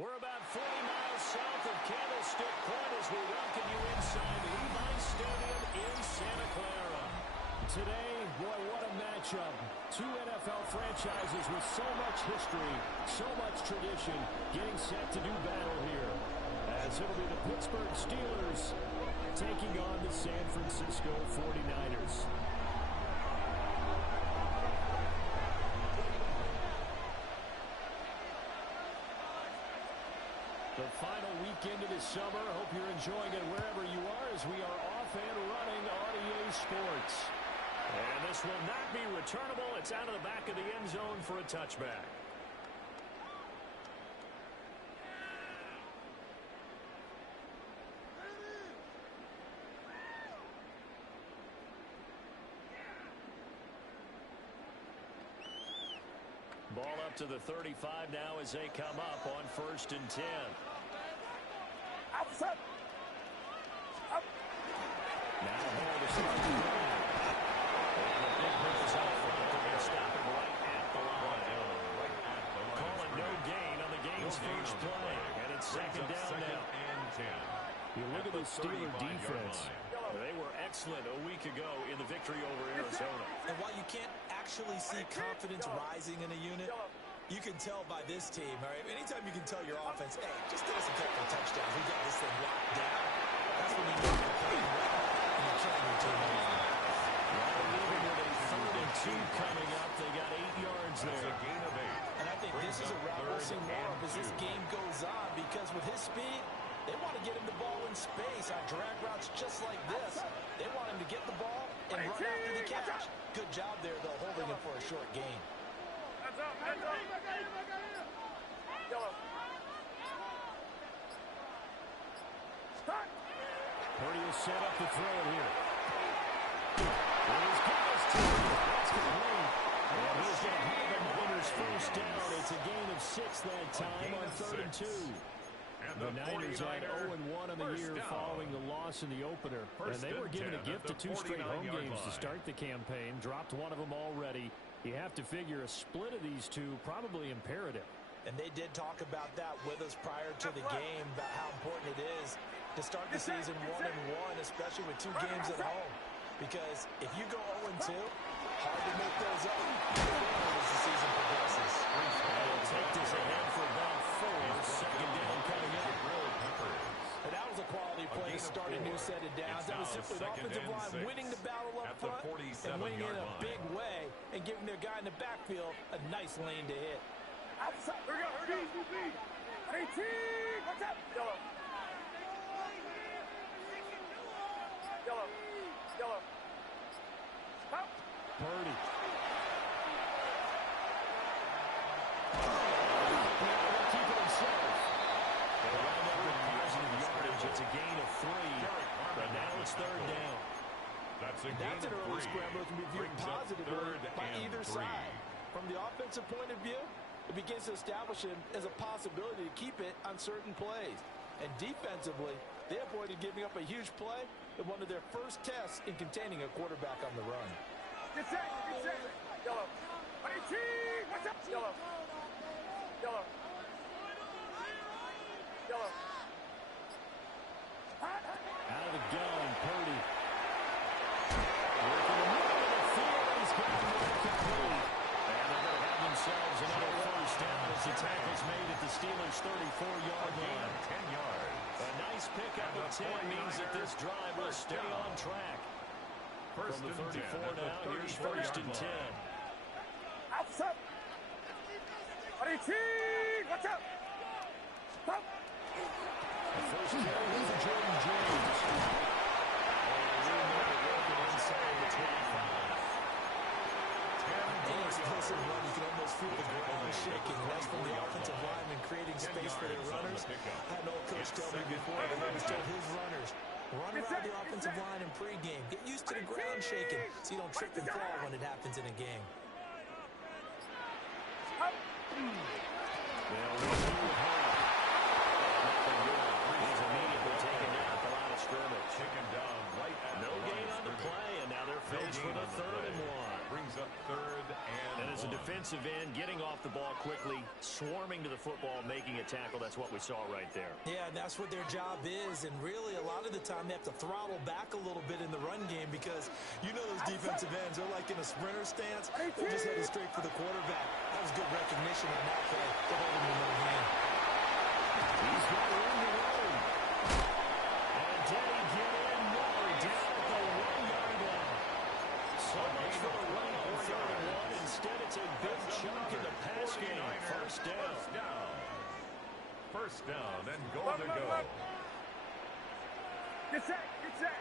We're about 40 miles south of Candlestick Point as we welcome you inside Levi's Stadium in Santa Clara. Today, boy, what a matchup. Two NFL franchises with so much history, so much tradition, getting set to do battle here. As it'll be the Pittsburgh Steelers taking on the San Francisco 49ers. The final weekend of the summer. Hope you're enjoying it wherever you are as we are off and running on EA Sports. And this will not be returnable. It's out of the back of the end zone for a touchback. Ball up to the 35 now as they come up on 1st and 10. Outside. Up. Now Hall to start the drive. And the big push out front. They're going to stop him right at the line. Calling no gain on the game's first play. And it's second down now. You look at the Steeler defense. They were excellent a week ago in the victory over Arizona. And while you can't actually see confidence rising in a unit, you can tell by this team, all right? Anytime you can tell your offense, hey, just get us a couple of touchdowns. We got this thing locked down. That's when you know you're playing well and you're killing your team. Even with a 3rd and 2 coming up, they got 8 yards there. That's a gain of 8. And I think this is a route we'll see more of as this game goes on, because with his speed, they want to get him the ball in space on drag routes just like this. They want him to get the ball and run after the catch. Good job there, though, holding him for a short gain. Hands up, hands up. Yellow. Start. Purdy will set up the throw here. Here's Gillis to him. That's complete. And he's going to have the Niners first down. It's a gain of 6 that time on 3rd and 2. The Niners had 0-1 on the year following the loss in the opener. And they were given a gift of 2 straight home games to start the campaign. Dropped one of them already. You have to figure a split of these two probably imperative. And they did talk about that with us prior to the game, about how important it is to start the season 1-1, especially with 2 games at home. Because if you go 0-2, hard to make those up as the season progresses. They'll take this ahead for about 4. Second down coming up. And that was a quality play to start a new set of downs. That was simply the offensive line winning the battle up front and winning in a big way and giving their guy in the backfield a nice lane to hit. Outside. Here we go. 18. Watch out. Yellow. Yellow. Yellow. Stop. Purdy. Keep it himself. They round up with positive yardage. It's a gain of 3. But now it's 3rd down. That's an early scramble that can be viewed positively by either side. From the offensive point of view, it begins to establish him as a possibility to keep it on certain plays. And defensively, they avoided giving up a huge play in one of their first tests in containing a quarterback on the run. Get set. Get set. Yellow. 18. Watch out. Yellow. Yellow. Yellow. Out of the gun, Purdy. Working the middle of the field. He's got it complete. And they're going to have themselves another first down as the tackle's made at the Steelers' 34-yard line. 10 yards. A nice pickup of 10 means that this drive will stay on track. From the 34 now, here's 1st and 10. Outside. 18. Watch out. Stop. The first carry is Jordan James. Inside the 25. Explosive run, you can almost feel the ground shaking. That's from the offensive lineman creating space for their runners. I had an old coach tell me before, he always told his runners, run around the offensive line in pregame. Get used to the ground shaking so you don't trip and fall when it happens in a game. They'll review it hard. Nothing good. He's immediately taken down at the line of scrimmage. Chicken down right at No gain on the play, and now they're faced with a 3rd and 1. brings up third and as a one. defensive end, getting off the ball quickly, swarming to the football, making a tackle, that's what we saw right there. Yeah, and that's what their job is. And really, a lot of the time, they have to throttle back a little bit in the run game because you know those defensive ends are like in a sprinter stance. They're just headed straight for the quarterback. That was good recognition on that play. They're holding him in the hand. He's got room to run. And did he get in? No, down at the 1-yard line. So much for the run on 3rd and 1. Instead, it's a big chunk in the pass game. First down. First down and goal to go. Get set. Get set.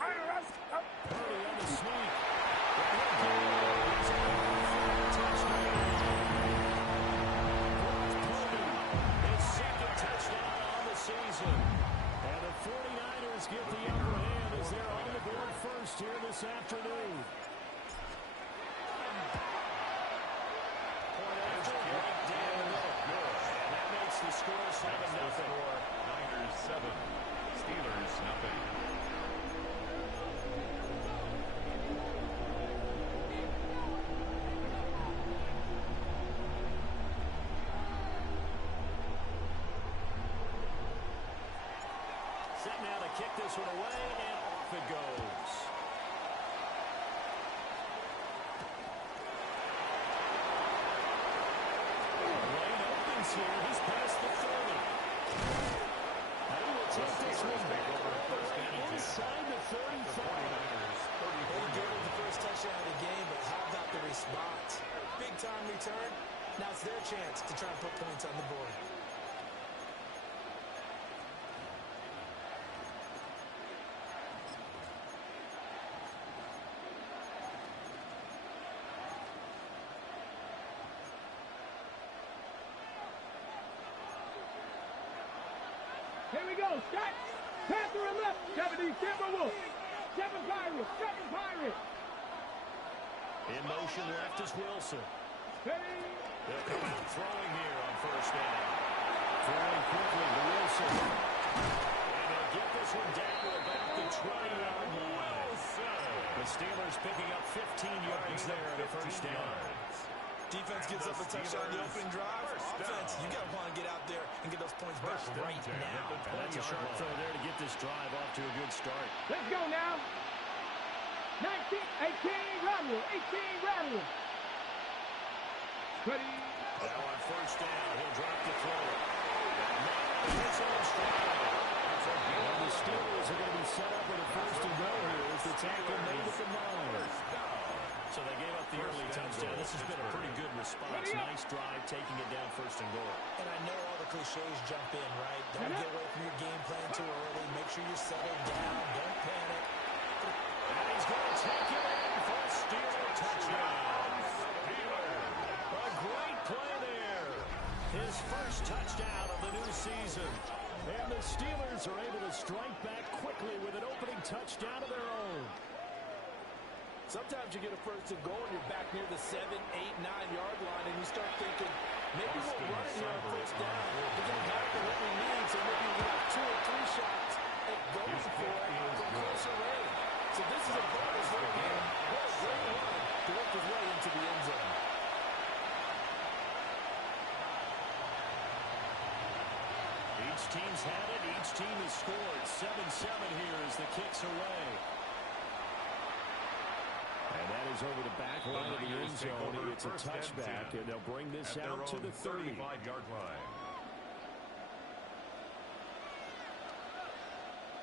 All right, Russ. Up. Purdy on the sneak. His second touchdown on the season. And the 49ers get the upper hand as they're on the board first here this afternoon. Point after, right down the middle. And that makes the score 7-0. Niners 7, Steelers nothing. Set now to kick this one away, and off it goes. Lane opens here. He's past the 30. And he will take this one back all the way inside the 35. They gave it the first touchdown of the game, but how about the response? Big-time return. Now it's their chance to try and put points on the board. Here we go. Start. Panther and left. 70. Timberwolf. 7 Pirates. 7 Pirates. In motion left is Wilson. Ready. They'll come out throwing here on first down. Throwing quickly to Wilson. And they'll get this one down to about the 20-yard line. The Steelers picking up 15 yards there in a first down. Defense gives up a touchdown on the opening drive. Offense, you got to want to get out there and get those points back right now. And that's a sharp throw there to get this drive off to a good start. Let's go now. 19, 18, rattle. 18, rattle. Ready. Now on first down, he'll drop the throw. And hits on stride. And the Steelers are going to be set up with a first and goal here as the tackle made at the 9. So they gave up the early touchdown. This has been a pretty good response. Nice drive, taking it down first and goal. And I know all the cliches jump in, right? Don't get away from your game plan too early. Make sure you're settled down. Don't panic. And he's going to take it in for a Steeler touchdown. A great play there. His first touchdown of the new season. And the Steelers are able to strike back quickly with an opening touchdown of their own. Sometimes you get a first and goal and you're back near the 7, 8, 9-yard line and you start thinking, maybe we'll run it here on first down. We're getting back to what we need, so maybe we have 2 or 3 shots at going for it from closer range. So this is a bonus right here. What a great run to work his way into the end zone. Each team's had it. Each team has scored. 7-7 here as the kick's away. And that is over the back line of the end zone. It's a touchback, and they'll bring this out to the 30. 35-yard line.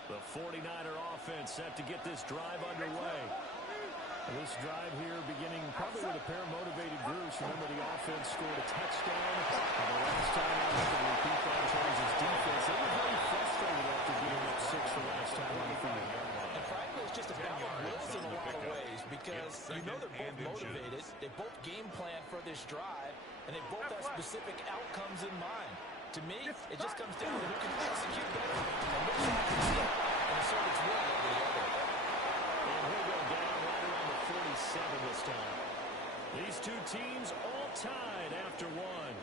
The 49er offense set to get this drive underway. And this drive here beginning probably with a pair of motivated groups. Remember, the offense scored a touchdown. And the last time out, to repeat that in terms of defense, they were very frustrated after giving up 6 the last time on the field. And frankly, it's just a battle of wills in a lot of ways because you know they're both motivated. They both game plan for this drive, and they both have specific outcomes in mind. To me, it just comes down to who can execute better and which one can see and assert its will over the other. And he'll go down right around the 47 this time. These two teams all tied after one.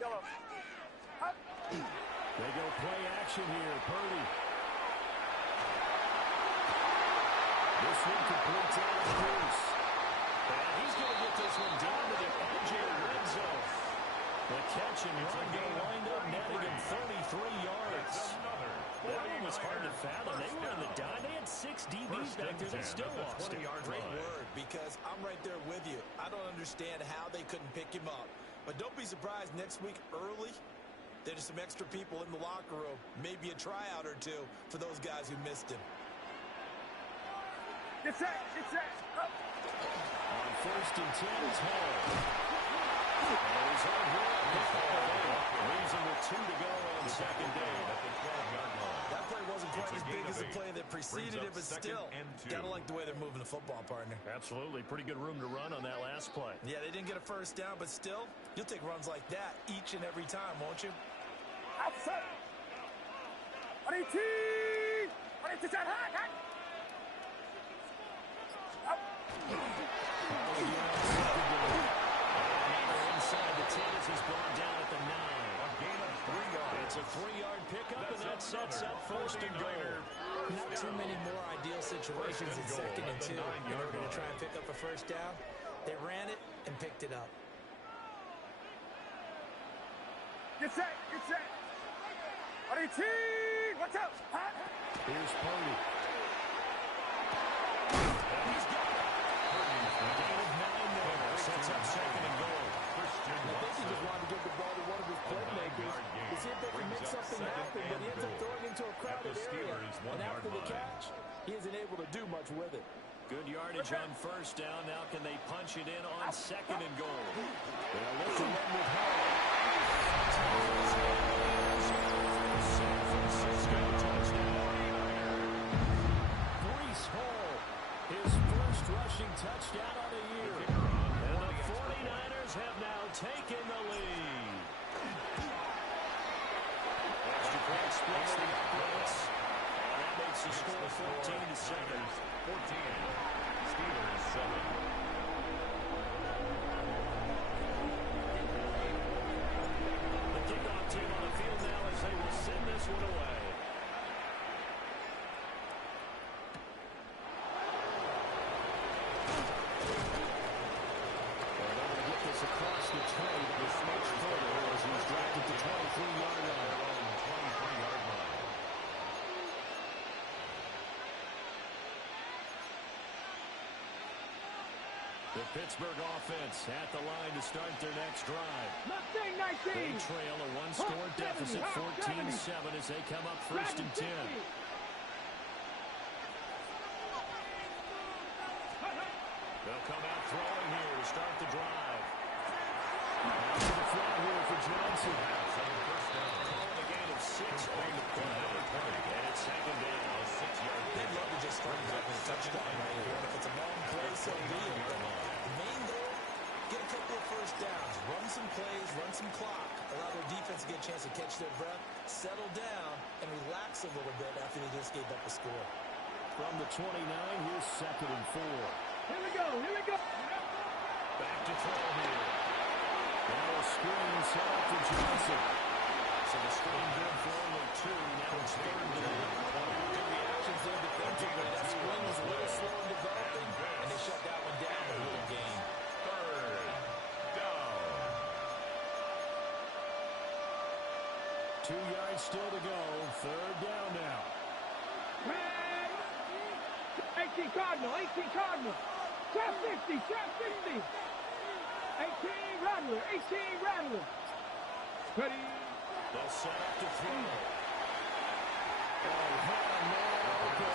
They go play action here. Purdy. This one completes out of the course. And he's going to get this one down to the edge of the red zone. The catch and run going to wind up netting him 33 yards. That one was hard to fathom. They were in the dime. They had 6 DBs back there. They still lost it. Great word, because I'm right there with you. I don't understand how they couldn't pick him up. But don't be surprised next week early, there's some extra people in the locker room. Maybe a tryout or two for those guys who missed him. Get set. Up. On 1st and 10, it's Hall. And he's on here. Leaves him with 2 to go on second down. That play wasn't quite as big as the play that preceded it, but still, gotta like the way they're moving the football, partner. Absolutely. Pretty good room to run on that last play. Yeah, they didn't get a first down, but still, you'll take runs like that each and every time, won't you? Outside. 18. 22. Hot. Inside the 10 as he's brought down at the 9. A gain of 3 yards. It's a 3-yard pickup, and that sets up 1st and goal. Not too many more ideal situations in 2nd and 2 in order to try and pick up a first down. They ran it and picked it up. Get set. 18. Watch out. Hot. Here's Purdy. He's got it. A gain of 9 there. Sets up 2nd and goal. I think he just wanted to give the ball to one of his playmakers to see if they can make something happen, but he ends up throwing into a crowded area. And after the catch, he isn't able to do much with it. Good yardage on 1st down. Now can they punch it in on 2nd and goal? They'll look to run with Hall. San Francisco touchdown. Breece Hall, his first rushing touchdown of the year. And the 49ers have now taken the lead. Extra point splits the offense. And that makes the score 14-7. 14. Steelers 7. The kickoff team on the field now as they will send this one away. They're going to get this across the 20, but it's much further as he's dropped at the 23-yard line. 23-yard line. The Pittsburgh offense at the line to start their next drive. Mustang They 19. trail a one-score deficit, 14-7, as they come up 1st and 10. They'll come out throwing here to start the drive. Out to the flat here for Johnson. Calling a gain of 6 on the play. And it's 2nd down. 6-yard They'd pick. love to just start off with a touchdown right here. If it's a long play, so be it. The main goal, get a couple of first downs, run some plays, run some clock, allow their defense to get a chance to catch their breath, settle down, and relax a little bit after they just gave up a score. From the 29, here's 2nd and 4. Here we go. Back to throw here. Now a screen set up for Johnson. So the screen good for only 2. Now it's 3rd and 1. Good reactions there defensively. That screen was a little slow in developing, and they shut that one down with a little gain. 3rd down. 2 yards still to go. 3rd down now. 18 Cardinal. Trap 50. 18 Rattler. Ready. They'll set up to throw. Oh, had a man open.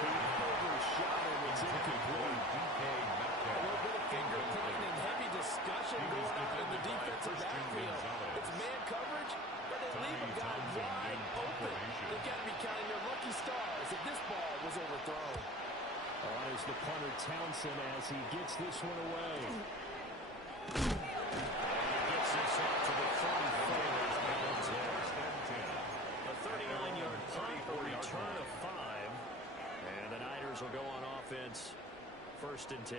He overshot him. It's incomplete. A little bit of finger pointing and heavy discussion going on in the defensive backfield. It's man coverage, but they leave a guy wide open. They've got to be counting their lucky stars if this ball was overthrown. On is the punter Townsend as he gets this one away. And he gets this out to the 34. A 39-yard punt for a return of 5. And the Niners will go on offense 1st and 10.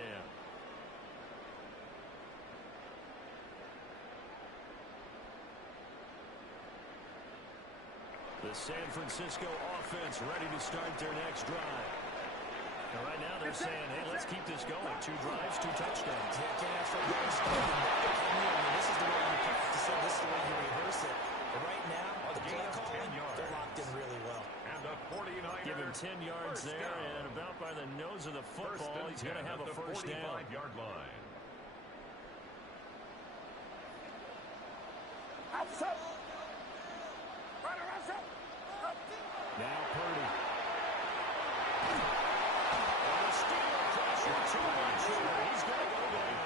San Francisco offense ready to start their next drive. And right now they're saying, hey, let's keep this going. 2 drives, 2 touchdowns. Yeah, can't ask for a better start than that. I mean, this is the way you practice it. This is the way you rehearse it. But right now, the play calling, they're locked in really well. And a 49er. Give him 10 yards there, and about by the nose of the football, he's going to have a first down. 45-yard line. Now Purdy. And the Steeler pressure too much. He's going to go down.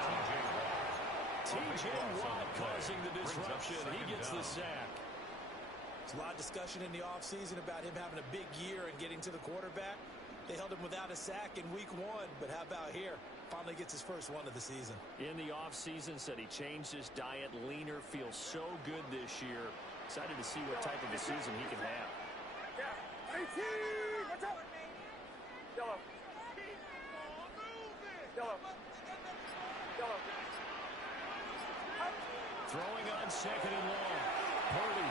T.J. Watt causing the disruption. He gets the sack. There's a lot of discussion in the offseason about him having a big year and getting to the quarterback. They held him without a sack in week 1, but how about here? Finally gets his first one of the season. In the offseason, said he changed his diet, leaner, feels so good this year. Excited to see what type of a season he can have. Throwing on 2nd and long. Purdy.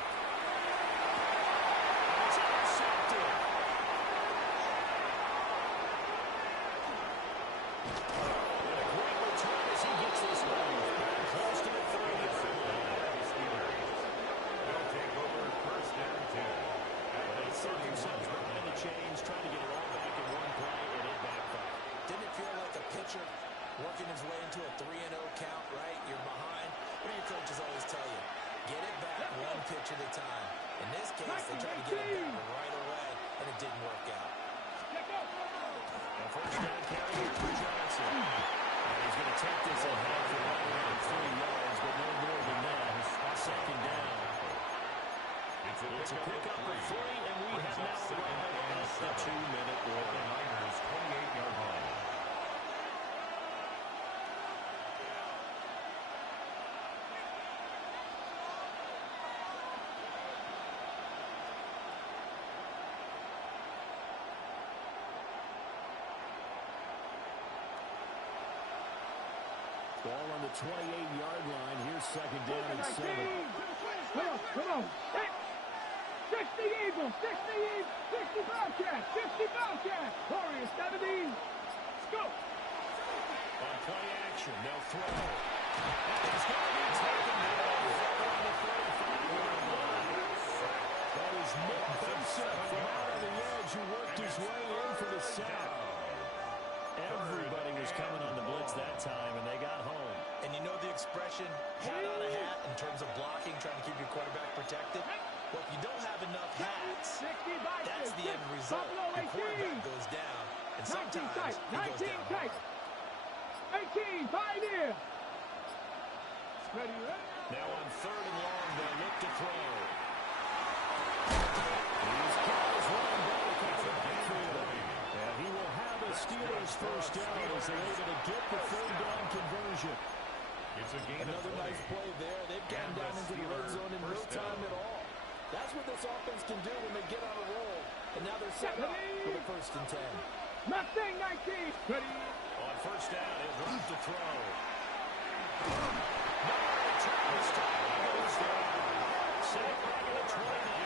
And it's intercepted. And a great return as he gets this one. Close to the 30. They'll take over 1st and 10. They set themselves behind the chains, trying to get it all back in one play, and it backfired. Didn't it feel like a pitcher working his way into a 3-0 count, right? You're behind. What do your coaches always tell you? Get it back one pitch at a time. In this case, they tried to get it back right away, and it didn't work out. A first down carry here for Johnson. And he's going to take this at half for right around 3 yards, but no more than that. 2nd down. It's a pickup of 3, and we have now arrived at the 2-minute warning. Niners 28-yard line. Ball on the 28-yard line. Here's 2nd down and 7. Come on. Hey. 60 Eagles, 60 Eagles, 60 Bobcats, 60 Bobcats. Warriors, 70. Let's go. On play action, they'll throw. And it's going to be taken down on the 35-yard line. That is Nick Bosa from out on the edge who worked his way in for the sack. Everybody was coming on the blitz that time, and they got home. And you know the expression, hat on a hat, in terms of blocking, trying to keep your quarterback protected? Well, if you don't have enough hats, that's the end result. Your quarterback goes down, and sometimes he goes down hard. 18, Pioneer. Ready, ready. Now on 3rd and long, they'll look to throw. These guys running back out of the backfield. And he will have a Steelers first down as they're able to get the 3rd down conversion. It's a gain Another of 20. nice play there. They've gotten down into the red zone in no time at all. That's what this offense can do when they get on a roll. And now they're set up for the 1st and 10. Mustang 19. Ready. On 1st down, he'll drop to throw. No return this time. He goes down. Sack back at the 29.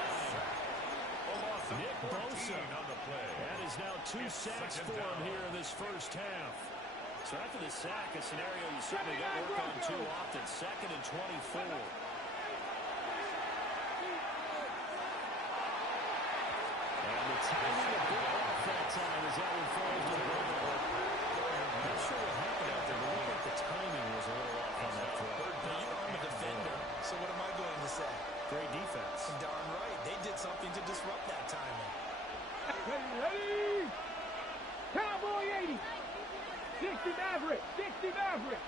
Nick Bosa on the play. That is now 2 sacks for him here in this first half. So after the sack, a scenario you certainly don't work on too often. 2nd and 24. And the timing a bit off that time as that one falls to the ground. Not sure what happened out there, but looked like the timing was a little off on that throw. Now, you are a defender, so what am I going to say? Great defense. Darn right. They did something to disrupt that timing. Ready. Cowboy 80. 60 Maverick. 60 Maverick.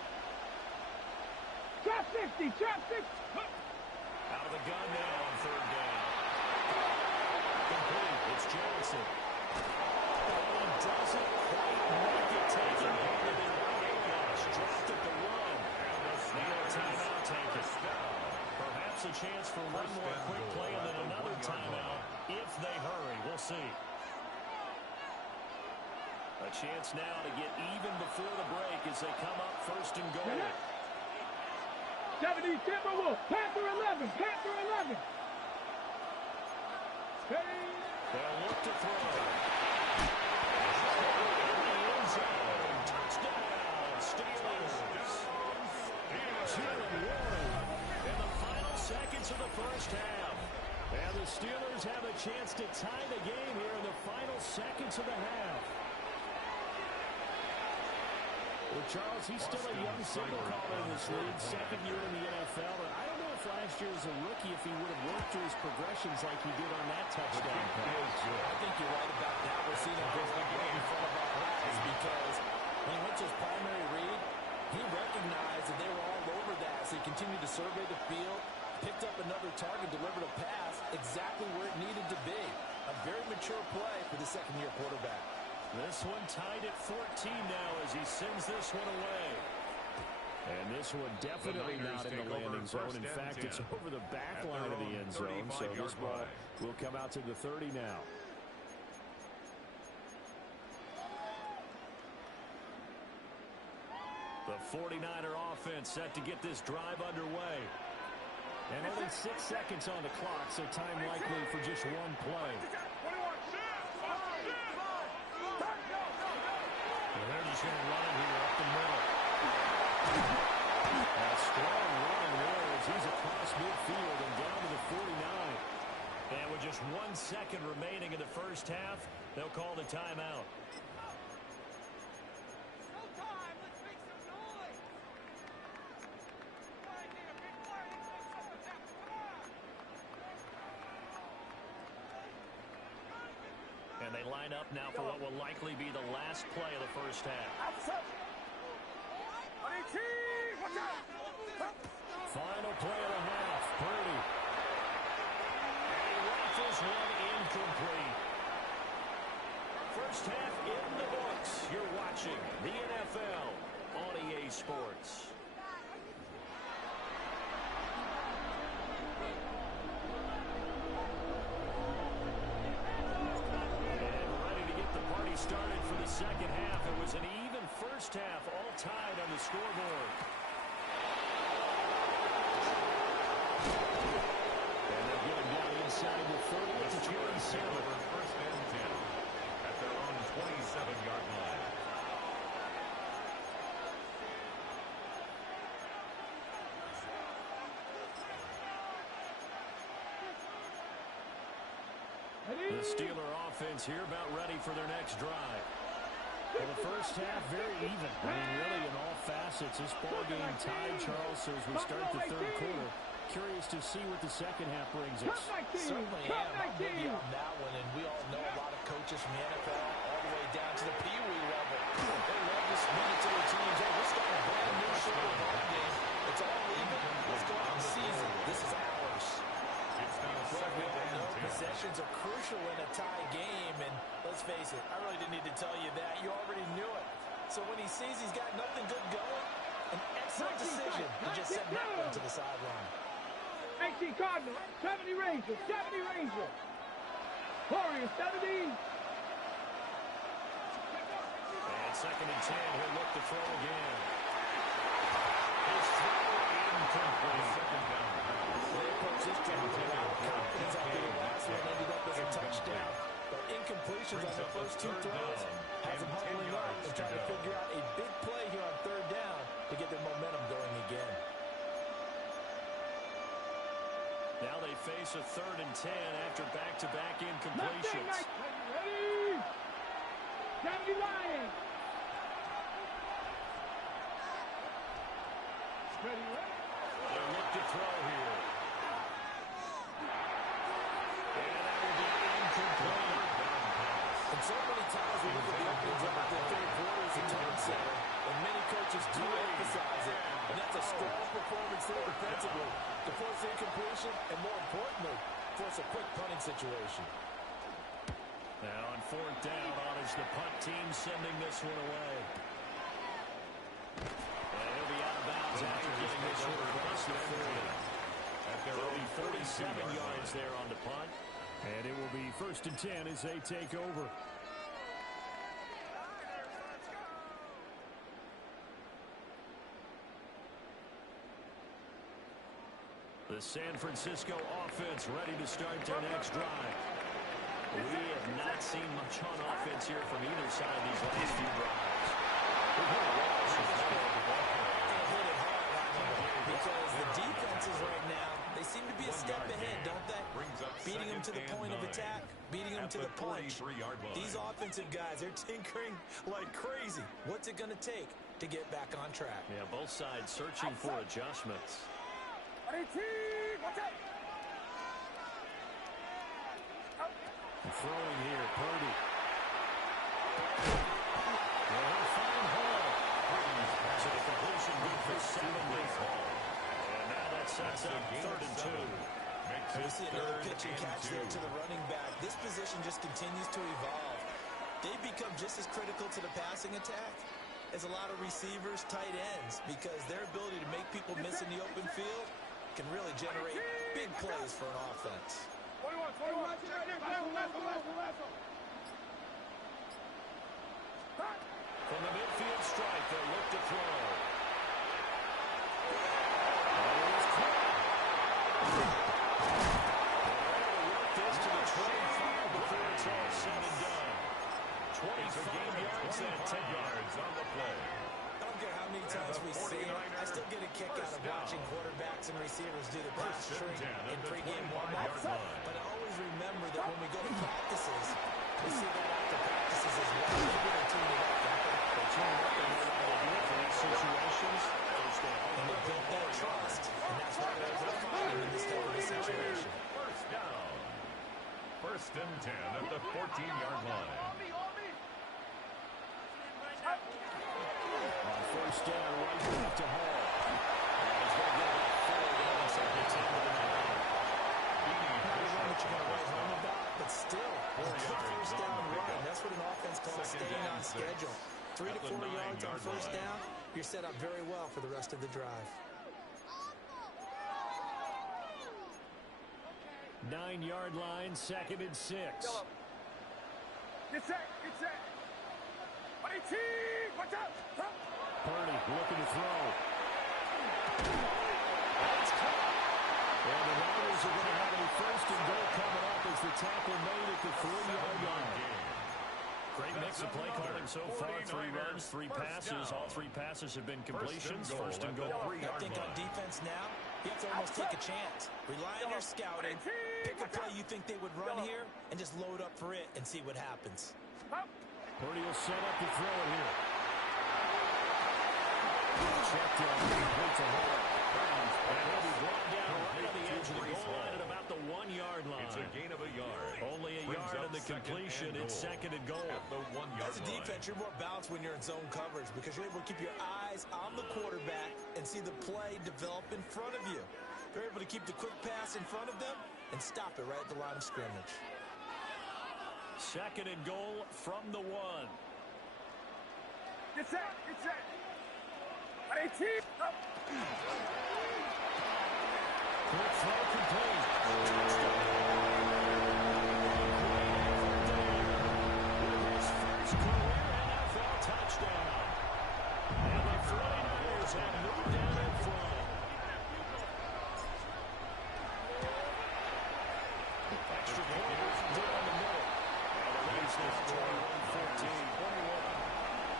Trap 60. Trap 60. Out of the gun now on 3rd down. Complete. It's Johnson. And he doesn't quite make it. Taking hold of it. Dropped at the 1. Now a timeout taken. Perhaps a chance for one more quick play and then another timeout if they hurry. We'll see. A chance now to get even before the break as they come up 1st and goal. 70 Timberwolves. Panther 11. Panther 11. Ready? They'll look to throw. Touchdown, Steelers. 2-1 in the final seconds of the first half. And the Steelers have a chance to tie the game here in the final seconds of the half. Well, Charles, he's still a young signal caller in this league, second year in the NFL. And I don't know if last year as a rookie, if he would have worked through his progressions like he did on that touchdown pass. I think you're right about that. We're seeing him right in front of our eyes because when he went to his primary read, he recognized that they were all over that. So he continued to survey the field, picked up another target, delivered a pass exactly where it needed to be. A very mature play for the second-year quarterback. This one tied at 14 now as he sends this one away. And this one definitely not in the landing zone. In fact, it's over the back line of the end zone. So this ball will come out to the 30 now. The 49er offense set to get this drive underway. And only 6 seconds on the clock, so time likely for just one play. And they're just going to run it here up the middle. A strong running there as he's across midfield and down to the 49. And with just 1 second remaining in the first half, they'll call the timeout. And they line up now for what will likely be the last play of the first half. Final play of the half. Purdy. And he rifles one incomplete. First half in the books. You're watching the NFL on EA Sports. Started for the second half. It was an even first half, all tied on the scoreboard. And they'll get him down inside the 30 to 27. First and 10 at their own 27-yard line. The Steeler offense here about ready for their next drive. Well, the first half very even. I mean, really in all facets. This ball game tied, Charles, so as we start the third quarter, curious to see what the second half brings us. Certainly am. I'm with you on that one, and we all know a lot of coaches from the NFL all the way down to the Pee Wee level. They love to spin it to their teams. Hey, we're starting a brand new show of ball game. It's all even. Let's go out and seize it. This is ours. It's now Well, we all know 2nd and 10. possessions are crucial in a tie game, and let's face it, I really didn't need to tell you that. You already knew it. So when he sees he's got nothing good going, an excellent decision to just send that one to the sideline. 18 Cardinals, 70 Rangers, 70 Rangers. Warriors, 70. And second and 10, he'll look to throw again. His throw incomplete. Second down. They approach this drive with a lot of confidence after the last one ended up as a touchdown. But incompletions on the first two throws has them huddling up and trying to figure out a big play here on third down to get their momentum going again. Now they face a third and 10 after back-to-back incompletions. Ready? 70 Lions. Ready, ready. They look to throw here. And that will be incomplete. And so many times we look at the openings of the third quarter as a turn center, and many coaches do emphasize it. And that's a strong performance there defensively to force incompletion and, more importantly, force a quick punting situation. Now on fourth down, honors the punt team sending this one away. And he'll be out of bounds after getting this one across the 40. There'll be 47 yards there on the punt. And it will be first and 10 as they take over. The San Francisco offense ready to start their next drive. We have not seen much on offense here from either side these last few drives. Because the defenses right now, they seem to be a step ahead, don't they? Beating them to the point of attack, beating them to the punch. These offensive guys, they're tinkering like crazy. What's it going to take to get back on track? Yeah, both sides searching for adjustments. Throwing here, Purdy. Well, he'll find Hall. So the completion good for 7 base ball. And now that sets up 3rd and 2. We see another pitch and catch there to the running back. This position just continues to evolve. They become just as critical to the passing attack as a lot of receivers, tight ends, because their ability to make people miss in the open field can really generate big plays for an offense. From the midfield strike, they'll look to throw. This to the 25 before it's all said and done. 25 yards and 10 yards on the play. I don't care how many times we see it, I still get a kick out of watching quarterbacks and receivers do the pass string in pregame warm-ups. But I always remember that when we go to practices, we see that after practices as well. They really tune it up. They tune it up and know how to do it for these situations. And they built that trust, and that's why they're able to find him in this type of a situation. First down. 1st and 10 at the 14-yard line. On 1st down, right back to Hall. He's going to get about 4 down inside the 10 of the 9. Not a run that you're going to write home about, but still, a good 1st down run. That's what an offense calls staying on schedule. 3 to 4 yards on 1st down, you're set up very well for the rest of the drive. 9-yard line, 2nd and 6. Get set, get set. Watch out. Purdy looking to throw. That's caught. And the Niners are going to have a 1st and goal coming up as the tackle made at the 3-yard line. Great mix of play calling so far. 3 runs, 3 passes. All 3 passes have been completions. 1st and goal. I think on defense now, you have to almost take a chance. Rely on your scouting. Pick a play you think they would run here and just load up for it and see what happens. Purdy will set up to throw it here. Checked in. Complete to Hall. And he'll be brought down right on the edge of the goal line at about the 1-yard line. It's a gain of a yard. Only a yard on the completion. It's 2nd and goal. At the 1-yard As a defense, you're more balanced when you're in zone coverage because you're able to keep your eyes on the quarterback and see the play develop in front of you. They're able to keep the quick pass in front of them and stop it right at the line of scrimmage. 2nd and goal from the 1. Get set, get set. Quick throw complete. With his first career NFL touchdown. And the 49ers have moved down in front. Extra point down the middle. And the lead's now 21-14.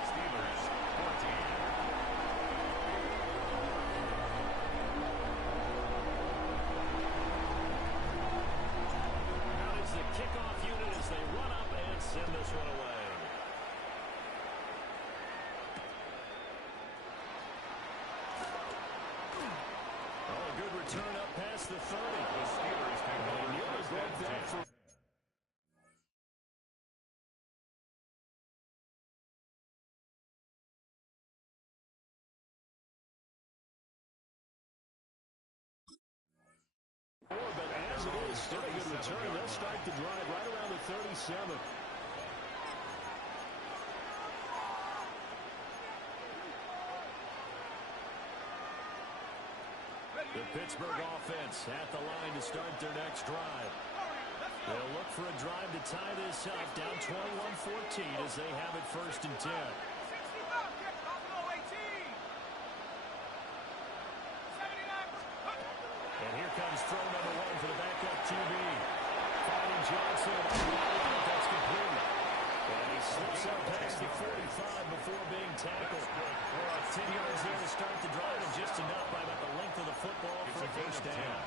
Steelers 14. Kickoff unit as they run up and send this one away. Oh, a good return up past the 30. The Steelers take over first and 10. But as it is, still a good return. They'll start the drive right around the 37. The Pittsburgh offense at the line to start their next drive. They'll look for a drive to tie this up, down 21-14 as they have it 1st and 10. And here comes throw number 1 for the backup QB. Finding Johnson. That's complete. And he slips out past the 45 before being tackled. 10 yards there to start the drive, and just enough by about the length of the football for a first down.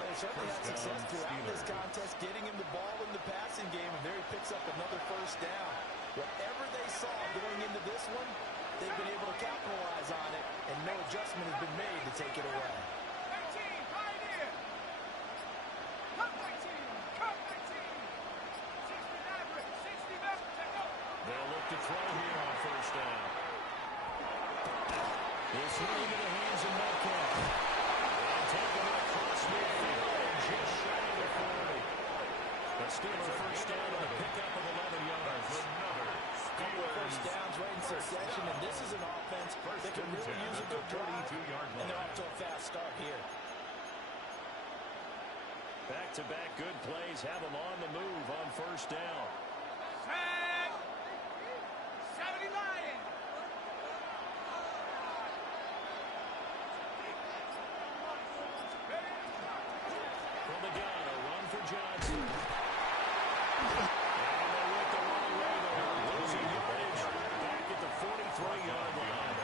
They certainly had success throughout this contest, getting him the ball in the passing game, and there he picks up another first down. Whatever they saw going into this one, they've been able to capitalize on it, and no adjustment has been made to take it away. 19, right here. Cut 19, cut 19. 60 average, 60 back, take up. They'll look to throw here on first down. This one into the hands of Metcalf. And taking it across midfield and just shy of the 40. The Steelers first down on a pickup of 11 yards. Couple of first downs right in succession, and this is an offense that can really use a good drive, and they're off to a fast start here. Back-to-back good plays have them on the move on first down. Set. 70 Lions. From the gun, a run for Johnson. And they went the wrong way there. Losing yardage back at the 43-yard line.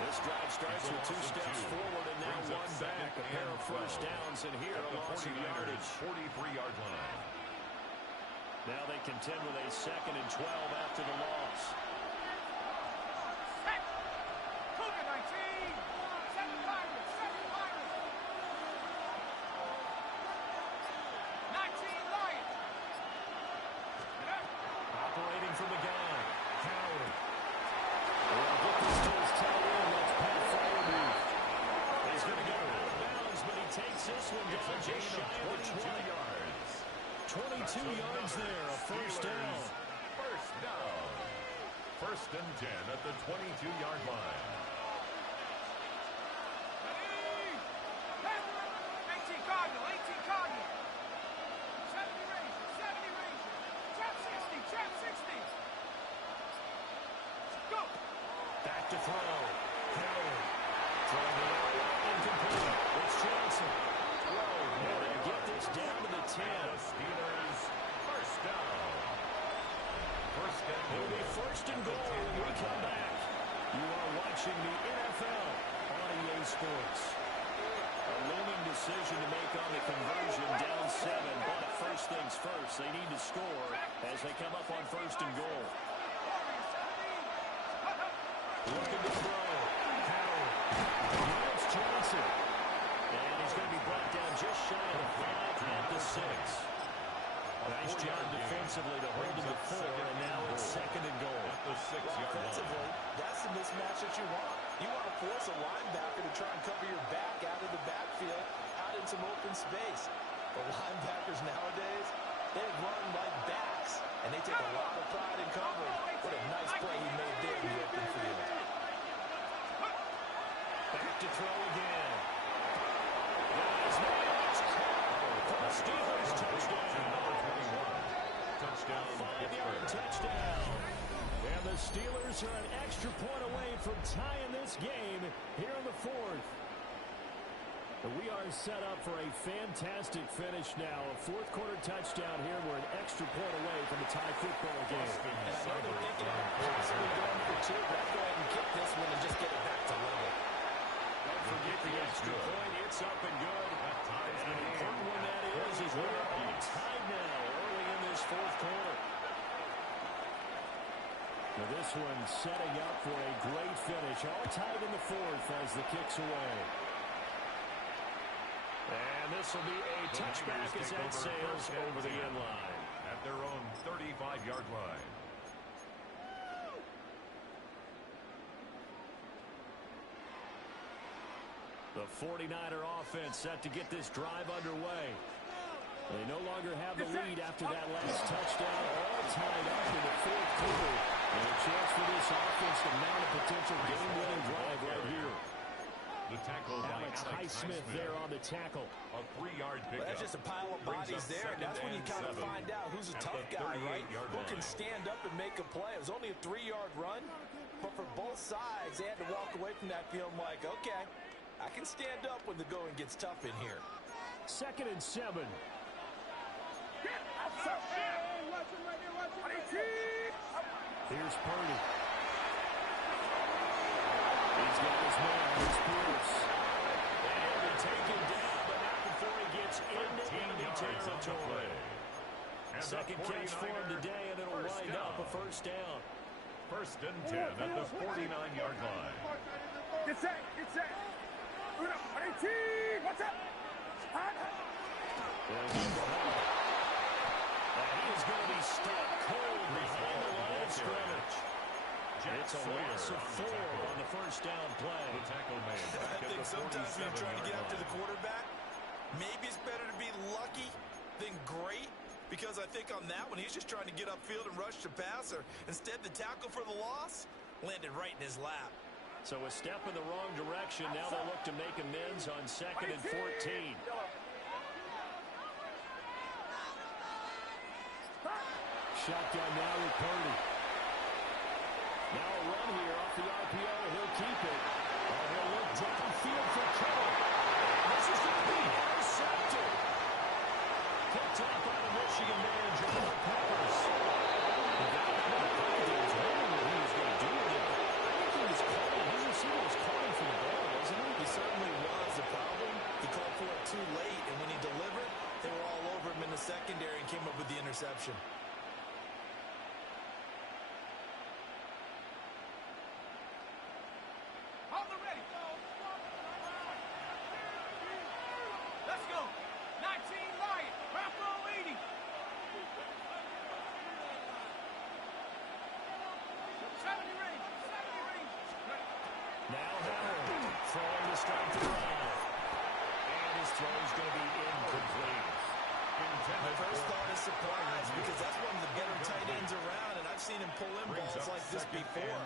This drive starts with 2 steps forward and now 1 back. A pair of first downs, and here a loss of yardage. 43-yard line. Now they contend with a 2nd and 12 after the loss. Set. Cougar 19. 7 Pirates, 7 Pirates. 19 Lions. Operating from the gun. Howard. Well, get this to his tail end. That's Pat Freiermuth. He's going to go out of bounds, but he takes this one down just shy of the 20 yards. 22 yards there, a first down. First down. First and 10 at the 22-yard line. 18 Cardinal, 18 Cardinal. 70 Ranger, 70 Ranger. Trap 60, trap 60. Go. Back to throw. Howard. Throwing the incomplete. It's Johnson. And they get this down to the 10. Steelers first down. First and It'll be first and goal when we come back. You are watching the NFL on EA Sports. A looming decision to make on the conversion, down 7. But first things first, they need to score as they come up on first and goal. Looking to throw. Howard. It's Johnson. And he's going to be brought down just shy of the 5 at the 6. Nice job defensively to hold him to 4, and now it's 2nd and goal. at the 6-yard Offensively, that's the mismatch that you want. You want to force a linebacker to try and cover your back out of the backfield, out in some open space. The linebackers nowadays, they run like backs, and they take a lot of pride in covering. What a nice play he made there in the open field. Back to throw again. Guys, it's caught for the Steelers touchdown. Number 21. Touchdown. 5-yard touchdown. And the Steelers are an extra point away from tying this game here in the 4th. We are set up for a fantastic finish now. A 4th-quarter touchdown here. We're an extra point away from a tie football game. And I know they're thinking about possibly going for 2. Let's go ahead and kick this one and just get it back to level. Don't forget the extra point. It's up and good. And an important one that is we're all tied now early in this 4th quarter. Now this one setting up for a great finish. All tied in the 4th as the kick's away. And this will be a touchback as that sails over the end line. At their own 35-yard line. The 49er offense set to get this drive underway. They no longer have the lead after that last touchdown. All tied up in the 4th quarter. And a chance for this offense to mount a potential game-winning drive right here. The tackle by Alex Highsmith there on the tackle. A 3-yard pickup. That's just a pile of bodies there, and that's when you kind of find out who's a tough guy, right? Who can stand up and make a play. It was only a 3-yard run, but for both sides, they had to walk away from that feeling like, okay, I can stand up when the going gets tough in here. 2nd and 7. Here's Purdy. He's got his man. It's Pierce. And he'll be taken down, but not before he gets into enemy territory. Second catch for him today, and it'll wind up a first down. First and 10 at the 49-yard line. Get set. What's up? And he is going to be stuck cold behind the line of scrimmage. It's a loss of 4 on the first down play. The tackle made back I think sometimes when you're trying to get after the quarterback, maybe it's better to be lucky than great, because I think on that one, he's just trying to get upfield and rush the passer. Instead, the tackle for the loss landed right in his lap. So a step in the wrong direction. Now they'll look to make amends on 2nd and 14. Shotgun now with Purdy. Now a run here off the RPO. He'll keep it. Oh, he'll look downfield for Kittle. This is going to be intercepted. Picked up by the Michigan man, Jamal Peppers. The guy was wondering what he was going to do with it. I think he was calling. His receiver was calling for the ball, wasn't he? He certainly was. The problem, he called for it too late, and when he delivered, they were all over him in the secondary and came up with the interception. Let's go. 19 Lion. Bravo 80. 70 range. 70 range. Now Howard throwing to start the drive. And his throw is going to be incomplete. My first thought is surprise, because that's one of the better tight ends around, and I've seen him pull in balls like this before.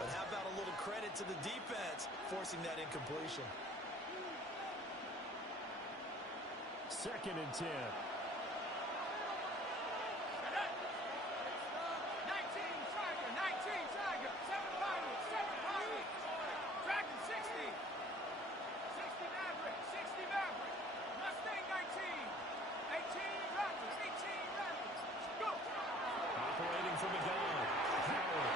But how about a little credit to the defense forcing that incompletion? 2nd and 10. 19 Tiger. 7 Pirate. Dragon 60. 60 Maverick. Mustang 19. 18 Raptor. Go. Operating from the gun. Howard.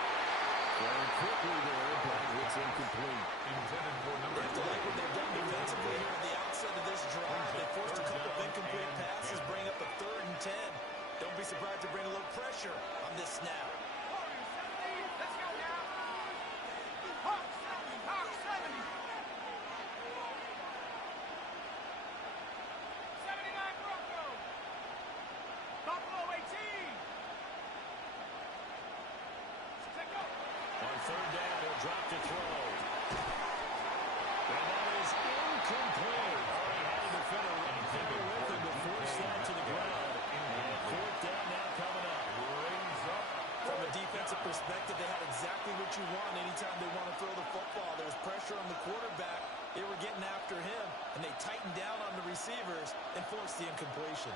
Going quickly there, but it's incomplete. Intended for number You have to like what they've done defensively here at the outset of this drive. They forced a couple of incomplete passes, bring up a 3rd and 10. Don't be surprised to bring a little pressure on this snap. Let's go now. Hawk 70. 79 Bronco. Buffalo 18. Check go. On 3rd down, he'll drop to throw. And that is incomplete. He had a defender right there with him to force that to the ground. And 4th down now coming up. Brings up From a defensive perspective, they had exactly what you want anytime they want to throw the football. There was pressure on the quarterback. They were getting after him, and they tightened down on the receivers and forced the incompletion.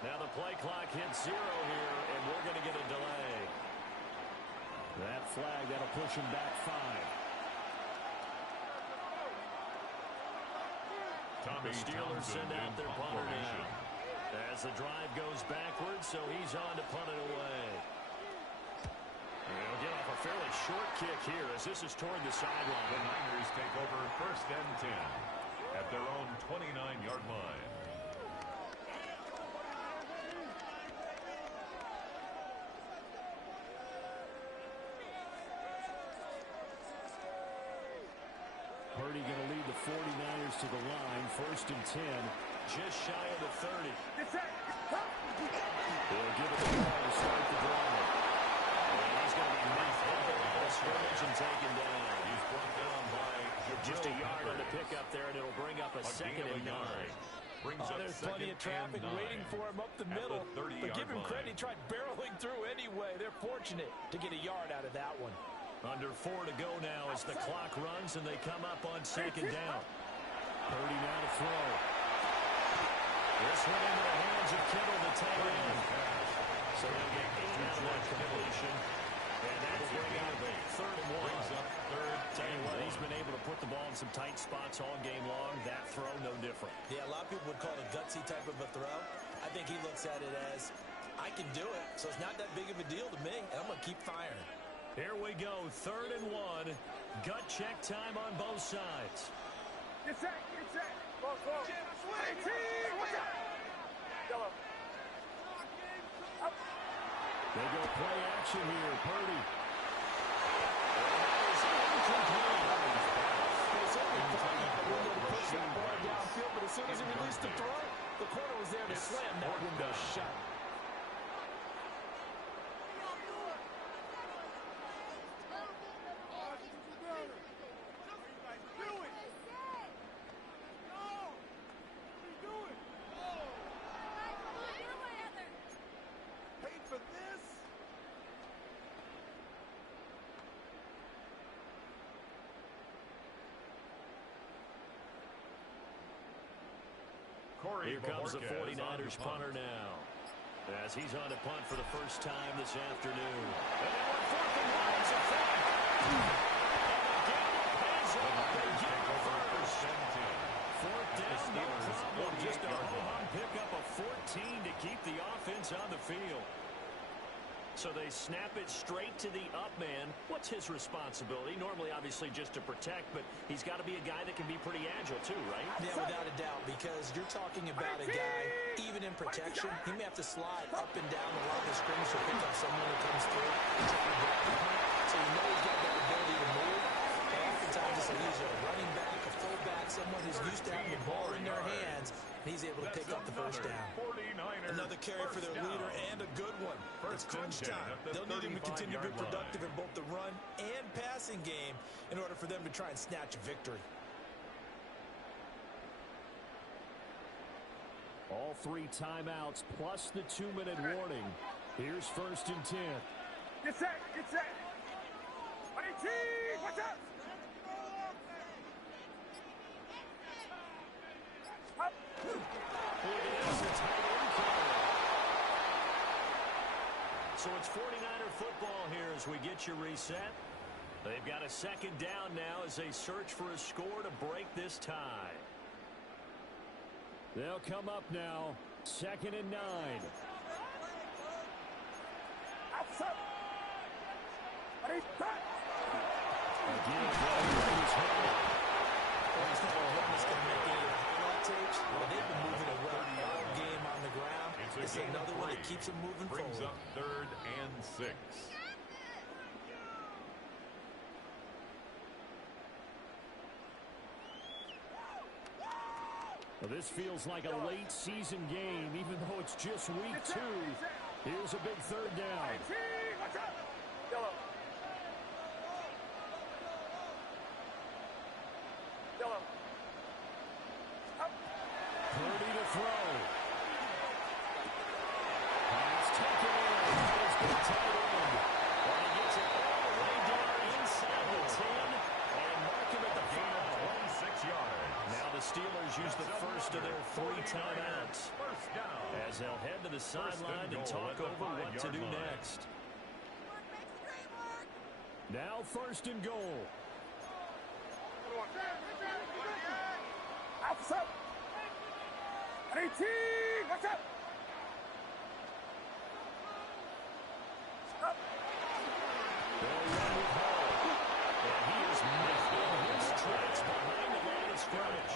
Now the play clock hits 0 here, and we're going to get a delay. That flag, that'll push him back 5. The Steelers send out their punter now. As the drive goes backwards, so he's on to punt it away. And he'll get off a fairly short kick here as this is toward the sideline. The Niners take over 1st and 10 at their own 29-yard line. Purdy going to lead the 49ers to the line. 1st and 10, just shy of the 30. They'll give it the ball to start the drive. And he's going to be knocked out of the scrimmage and taken down. He's brought down by Just a yard on the pickup there, and it'll bring up a 2nd and 9. Brings up There's plenty of traffic waiting for him up the middle. But give him credit, he tried barreling through anyway. They're fortunate to get a yard out of that one. Under 4 to go now as the clock runs and they come up on second down. Purdy now to throw. This one into the hands of Kittle, the tight end. So they'll get 8 out of that completion. And that'll bring up 3rd and 1. Tell you what, he's been able to put the ball in some tight spots all game long. That throw, no different. Yeah, a lot of people would call it a gutsy type of a throw. I think he looks at it as, I can do it, so it's not that big of a deal to me, and I'm going to keep firing. Here we go, 3rd and 1. Gut check time on both sides. Get set, get set. Go, go. Hey, team, what's up? Yellow. Up. They go play action here, Purdy. Push that ball downfield, but as soon as he released the throw, the corner was there to slam that window shut. Here comes the 49ers punter now, as he's on to punt for the first time this afternoon. And they went 4th and 1. It's a fake. Again, pays off. They get the first. 4th down, no problem. Just a ho-hum pickup of 14 to keep the offense on the field. So they snap it straight to the up man. What's his responsibility? Normally, obviously, just to protect, but he's got to be a guy that can be pretty agile, too, right? Yeah, without a doubt, because you're talking about a guy, even in protection, he may have to slide up and down the line of scrimmage to pick up someone who comes through and try to grab him. So you know he's got that ability to move. And oftentimes, it's usually a running back, a fullback, someone who's used to having the ball in their hands, and he's able to pick up the first down. Another carry for their leader, and a good one. It's crunch time. They'll need him to continue to be productive in both the run and passing game in order for them to try and snatch a victory. All 3 timeouts plus the 2-minute warning. Here's 1st and 10. Get set, get set. Hey, team, what's up? Up. So it's 49er football here as we get you reset. They've got a 2nd down now as they search for a score to break this tie. They'll come up now, 2nd and 9. Outside. Ready, back. Again, He's not going to make any highlight tapes. Well, they've been moving a well game on the ground. It's another one that keeps them moving brings forward. Up 3rd and 6. Well, this feels like a late season game, even though it's just week 2. Here's a big 3rd down. Hey, team, what's up? Yellow. Yellow. Up. Purdy to throw. Pass taken in. It's been tight end. And he gets it all the way down inside the 10 and mark him at the 5. 26 yards. Now the Steelers use the first of their 3 timeouts. First down. As they'll head to the sideline and talk over what to do next. Now 1st and goal. Outside. Hey, team, what's up? Up. They'll run with Hall. And he is miffed in his tracks behind the line of scrimmage.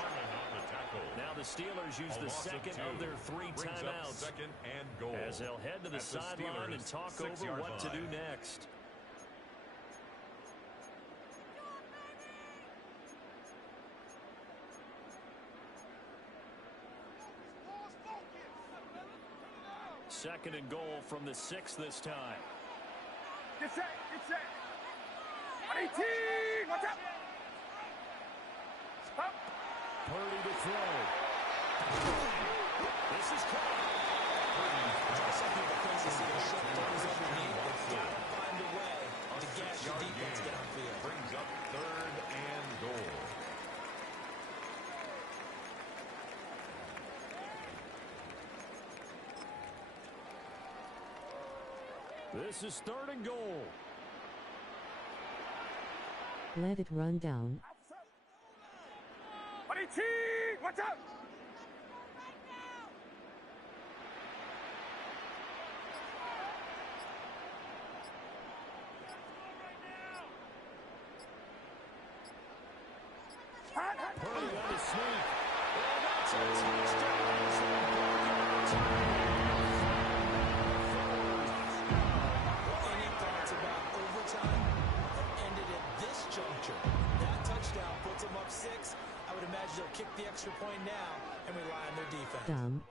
Now the Steelers use the 2nd of their 3 timeouts. 2nd and goal. As they'll head to the sideline and talk over what to do next. Second and goal from the 6 this time. Get set, get set. Hey, team, what's up? Up. Purdy to throw. This is caught. Some people think this is a short throws underneath. They've got to find a way to gas your defense, get This is 3rd and goal. Let it run down. Watch out! Purdy on his sneak. And that's a touchdown. Any thoughts about overtime that ended at this juncture? That touchdown puts them up 6. I would imagine they'll kick the extra point now and rely on their defense. Down.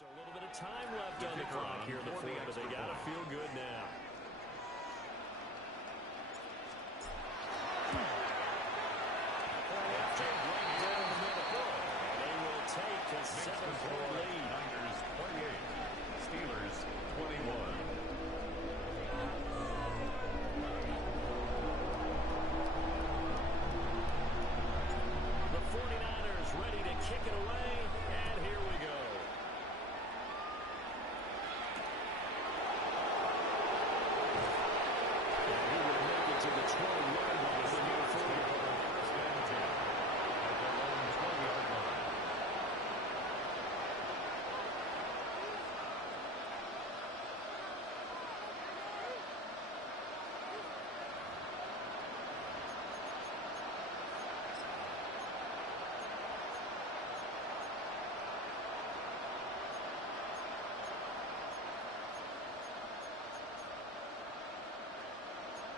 So a little bit of time left on the clock here in the fourth, but they got to feel good now. They will take a 7-point lead. Niners 28, Steelers 21. The 49ers ready to kick it away, and here we go. And he will make it to the 20-yard line for the 40.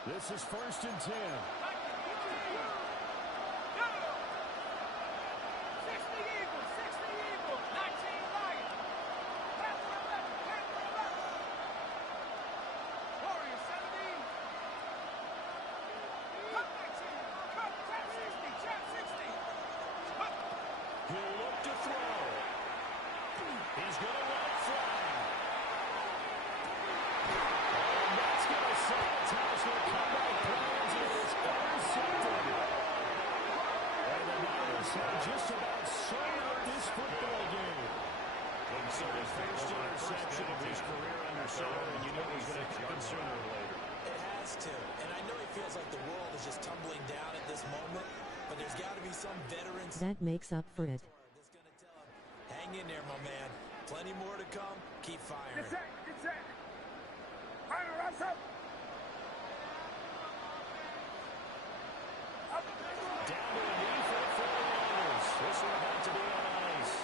This is 1st and 10. 60 Eagles, 19 Lions. Panther 11. Warriors 17. Cut 19. Cut, trap 60. He'll look to throw. He's going to let it fly. And that's going to sabotage their comeback plans. It is intercepted. And the Niners have just about sewn up this football game. And so his first interception of his career under center, and you know he's going to happen sooner or later. It has to. And I know he feels like the world is just tumbling down at this moment, but there's got to be some veterans That makes up for it. that's going to tell him, hang in there, my man. Plenty more to come. Keep firing. Get set. Fire, rush up. Down to the knee for the 49ers. This one about to be on ice.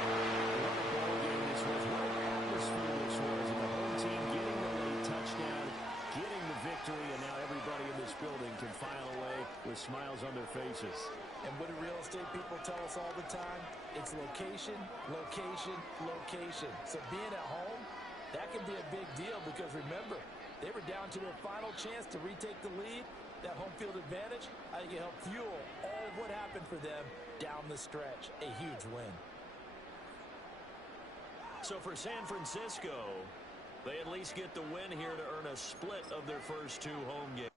This was what atmosphere this was. And the home team getting the late touchdown, getting the victory, and now everybody in this building can file away with smiles on their faces. And what do real estate people tell us all the time? It's location, location, location. So being at home, that can be a big deal because remember, they were down to their final chance to retake the lead. That home field advantage, I think it helped fuel all of what happened for them down the stretch. A huge win. So for San Francisco, they at least get the win here to earn a split of their first 2 home games.